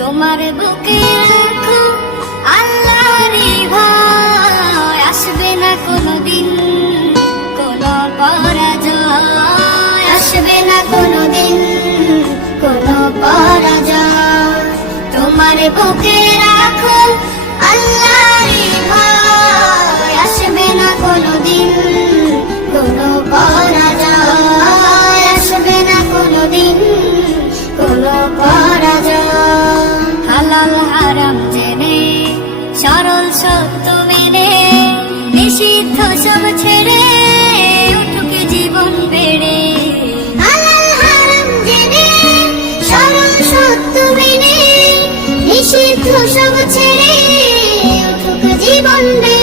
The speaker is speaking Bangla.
তোমার বুকে রাখো আল্লাহরই ভয়, আসবে না কোনোদিন কোনো পরাজয়, আসবে না কোনোদিন কোনো পরাজয়। তোমার বুকে রাখো আল্লাহরই ভয়, আসবে না কোনোদিন কোনো পরাজয়, আসবে না কোনোদিন কোনো পরাজয়। হালাল হারাম জেনে সরল সত্য মেনে নিষিদ্ধ সব ছেড়ে উঠুক জীবন বেড়ে। হালাল হারাম জেনে সরল সত্য মেনে নিষিদ্ধ সব ছেড়ে উঠুক জীবন বেড়ে।